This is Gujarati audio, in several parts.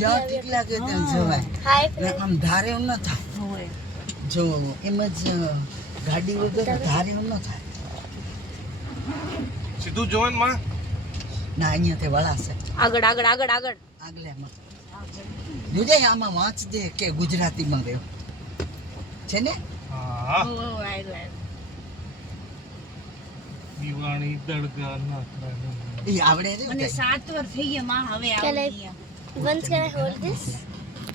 જ્યાં ઠીક લાગે ત્યાં જવાય. આમ ધારે એમ ન થાય. જો એમ જ ગાડી વગર ધારે એમ ન થાય. સીધું જોવાનું માં? ના અહીંયા તે વળાશે આગળ આગળ આગળ આગળ. આગલેમાં જોજે આમાં વાંચજે કે ગુજરાતીમાં રહ્યો. છે ને? હા. દિવાળી દળગા નાખરા એ આવડે છે મને કઈ? સાત વર્ષ થઈ ગયા માં હવે આવી once can I hold this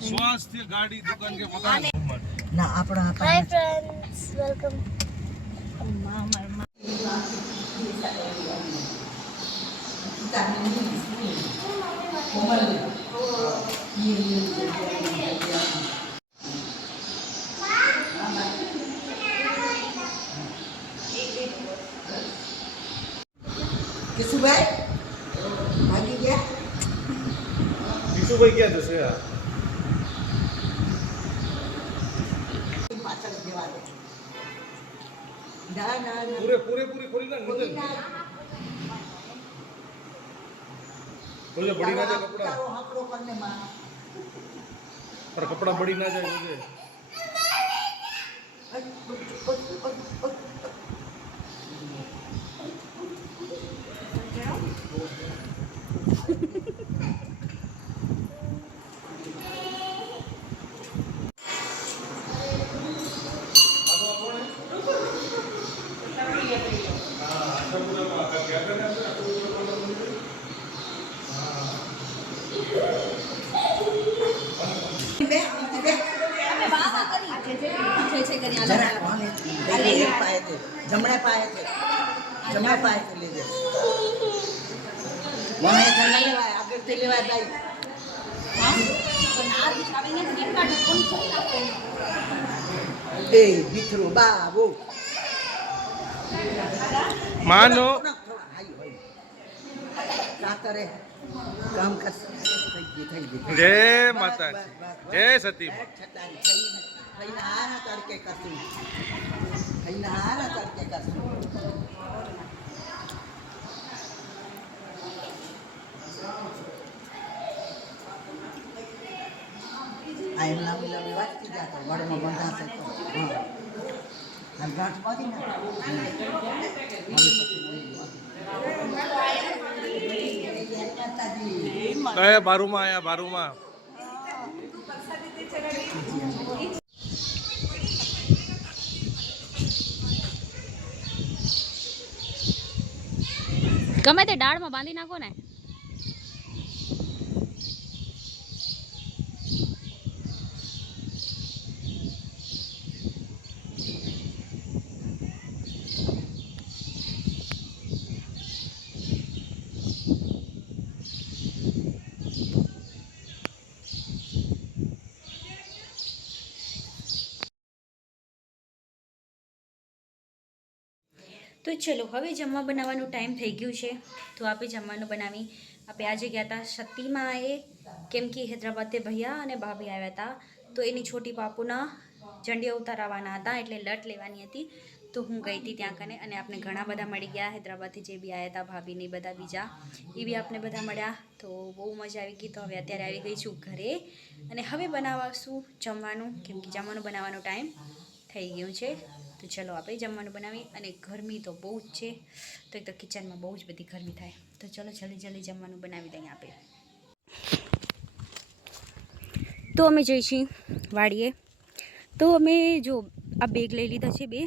સ્વાસ્થ્ય ગાડી દુકાન કે પોતાનું ના આપણા Hi આપણા વેલકમ. માં અમારા માં. કિશુભાઈ ભાગી ગયા? કિશુભાઈ ક્યાં જશે પાછળ જવા દે. ના ના ના. પૂરે પૂરેપૂરી ખોલી નજર બોલે બળી ના જાય કપડા. હાંકડો કરને માં. પર કપડા બળી ના જાય એ ભીતરો બાબુ માનો રાતરે કામ કરશે થઈ ગઈ થઈ ગઈ જય બસ, માતાજી બસ, બસ, બસ. જય સતી હેઠ છતાંય થઈને- થઈને હારા તડકે કરશું થઈને હારા તડકે કરશું આ એમ લાંબી લાંબી વાંચતી જાતો વડમાં બંધાશે તો હા ગાંઠ બાંધી નાખ. હમ. હવે પછી બોલી જય માતાજી. એ બારુમાં આયા બારુમાં ગમે તે દાળમાં બાંધી નાખો ને તો ચલો, હવે જમવા બનાવવાનું ટાઈમ થઈ ગયું છે. તો આપણે જમવાનું બનાવી. આપણે આજે ગયા હતા શક્તિમાં એ કેમ કે હૈદરાબાદથી ભૈયા અને ભાભી આવ્યા હતા તો એની છોટી પાપુના ઝંડી ઉતારવાના હતા, એટલે લટ લેવાની હતી. તો હું ગઈ હતી ત્યાં કને, અને આપણે ઘણા બધા મળી ગયા, હૈદરાબાદથી જે બી આવ્યા હતા ભાભીને બધા બીજા. એ બી આપણે બધા મળ્યા. તો બહુ મજા આવી ગઈ તો હવે અત્યારે આવી ગઈ છું ઘરે. અને હવે બનાવાશું જમવાનું, કેમ કે જમવાનું બનાવવાનો ટાઈમ થઈ ગયું છે. તો ચલો આપણે જમવાનું બનાવીએ. અને ગરમી તો બહુ જ છે. તો એક તો કિચનમાં બહુ જ બધી ગરમી થાય. તો ચલો જલ્દી જલ્દી જમવાનું બનાવી દઈએ આપણે. તો અમે જઈ છીએ વાડીએ. તો અમે જો આ બેગ લઈ લીધા છે બે.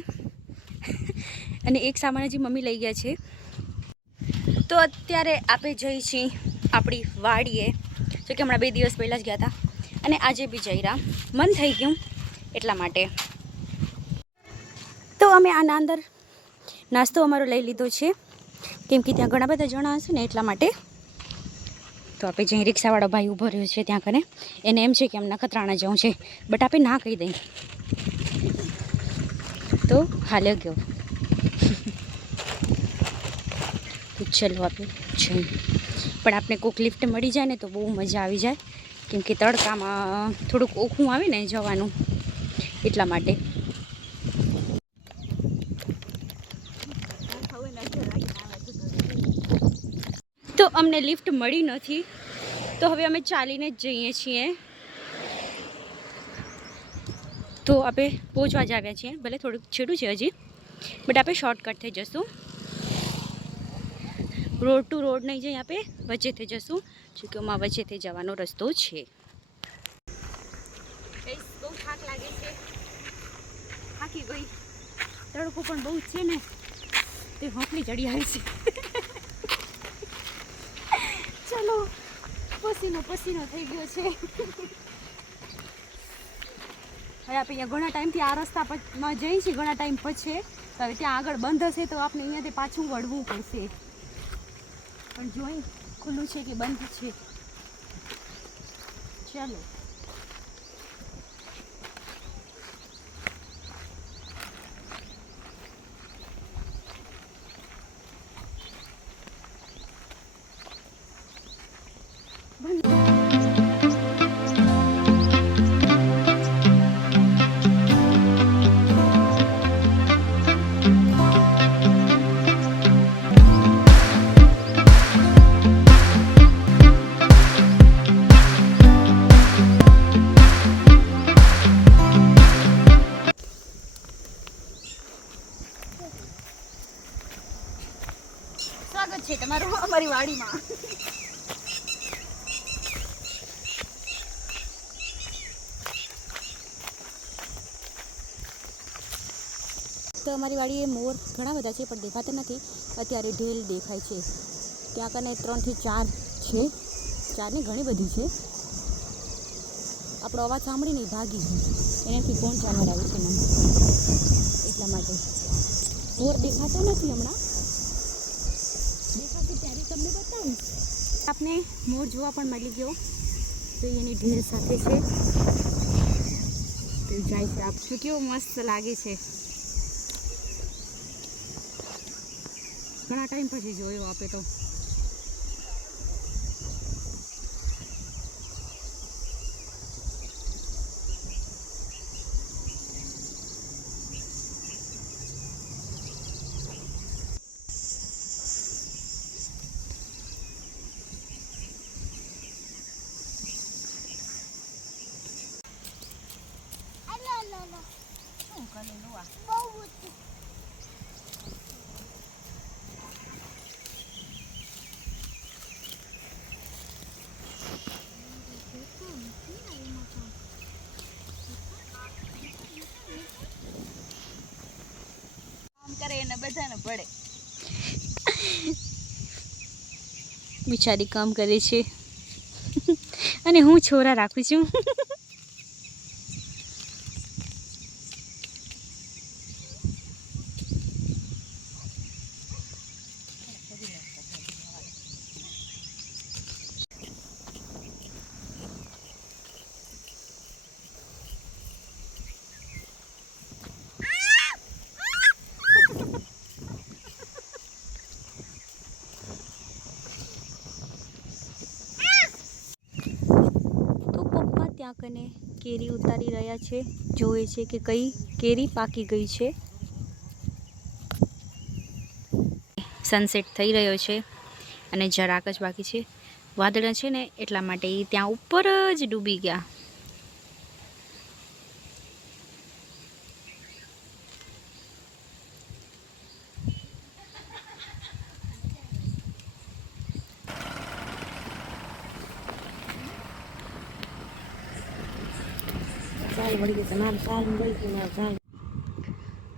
અને એક સામાન હજી મમ્મી લઈ ગયા છે. તો અત્યારે આપણે જઈ છીએ આપણી વાડીએ. જો કે હમણાં બે દિવસ પહેલાં જ ગયા હતા. અને આજે બી જઈ રહ્યા. મન થઈ ગયું એટલા માટે. અમે આના અંદર નાસ્તો અમારો લઈ લીધો છે. કેમ કે ત્યાં ઘણા બધા જણા હશે ને એટલા માટે. તો આપણે જે રિક્ષાવાળો ભાઈ ઊભો રહ્યો છે ત્યાં કને એને એમ છે કે એમ નખત્રાણા જવું છે. બટ આપણે ના કહી દઈએ. તો હાલ્યો ગયો. તો ચલો આપણે જઈએ. પણ આપણે કોઈક લિફ્ટ મળી જાય ને તો બહુ મજા આવી જાય. કેમ કે તડકામાં થોડુંક ઓખું આવે ને જવાનું. એટલા માટે. અમને લિફ્ટ મળી નથી તો હવે અમે ચાલીને જ જઈએ છીએ. તો આપણે પહોંચવા જ આવ્યા છીએ ભલે થોડુંક છેડું છે હજી બટ આપણે શોર્ટકટ થઈ જશું. રોડ ટુ રોડ નહીં જઈ આપણે વચ્ચેથી જશું અમારા વચ્ચેથી જવાનો રસ્તો છે. બહુ થાક લાગે છે. થાકી ગઈ. તડકો પણ બહુ છે ને. તે હોંકલી ચડી આવી છે. ચલો. પસીનો પસીનો થઈ ગયો છે. હવે આપણે અહીંયા ઘણા ટાઈમથી આ રસ્તા માં જઈએ છીએ, ઘણા ટાઈમ પછી. હવે ત્યાં આગળ બંધ હશે તો આપણે અહીંયાથી પાછું વળવું પડશે. પણ જોઈ, ખુલ્લું છે કે બંધ છે? ચાલો. સ્વાગત છે તમારું અમારી વાડીમાં. તો અમારી વાડીએ મોર ઘણા બધા છે, પણ દેખાતા નથી. અત્યારે ઢેલ દેખાય છે. ત્યાં કને ત્રણથી ચાર છે. ચારની ઘણી બધી છે. આપણો અવાજ સાંભળીને ભાગી એનાથી કોણ જાનવર આવે છે એટલા માટે. મોર દેખાતો નથી હમણાં. આપને મોર જોવા પણ મળી ગયો. તો એની ઢેર સાથે છે. તો જાય છે આપ. શું કેવો મસ્ત લાગે છે. ઘણા ટાઈમ પછી જોયો આપે તો. કરે એને બધાને પડે. બિચારી કામ કરે છે. અને હું છોરા રાખું છું તો કને કેરી ઉતારી રહ્યા છે, જોવે છે કે કઈ કેરી પાકી ગઈ છે. સનસેટ થઈ રહ્યો છે અને જરાક જ બાકી છે. વાદળા છે ને એટલા માટે ત્યાં ઉપર જ ડૂબી ગયા.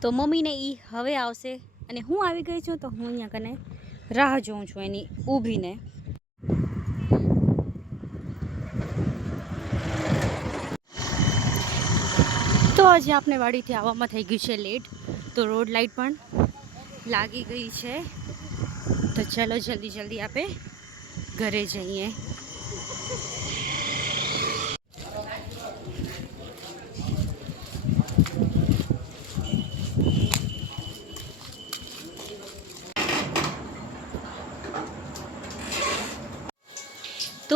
તો મમ્મીને એ હવે આવશે અને હું આવી ગઈ છું તો હું અહીંયા કને રાહ જોઉં છું એની ઊભીને. તો આજે આપણે વાડીથી આવવામાં થઈ ગયું છે લેટ તો રોડ લાઈટ પણ લાગી ગઈ છે. તો ચલો જલ્દી જલ્દી આપણે ઘરે જઈએ.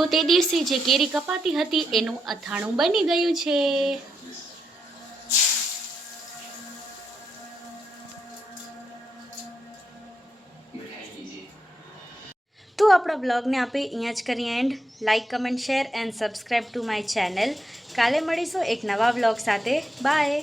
તો તે દિવસે જે કેરી કપાતી હતી એનું અથાણું બની ગયું છે. તો આપણા બ્લોગને આપણે અહીંયા જ કરીએ and like comment share and subscribe to my channel કાલે મળીશું એક નવા બ્લોગ સાથે. બાય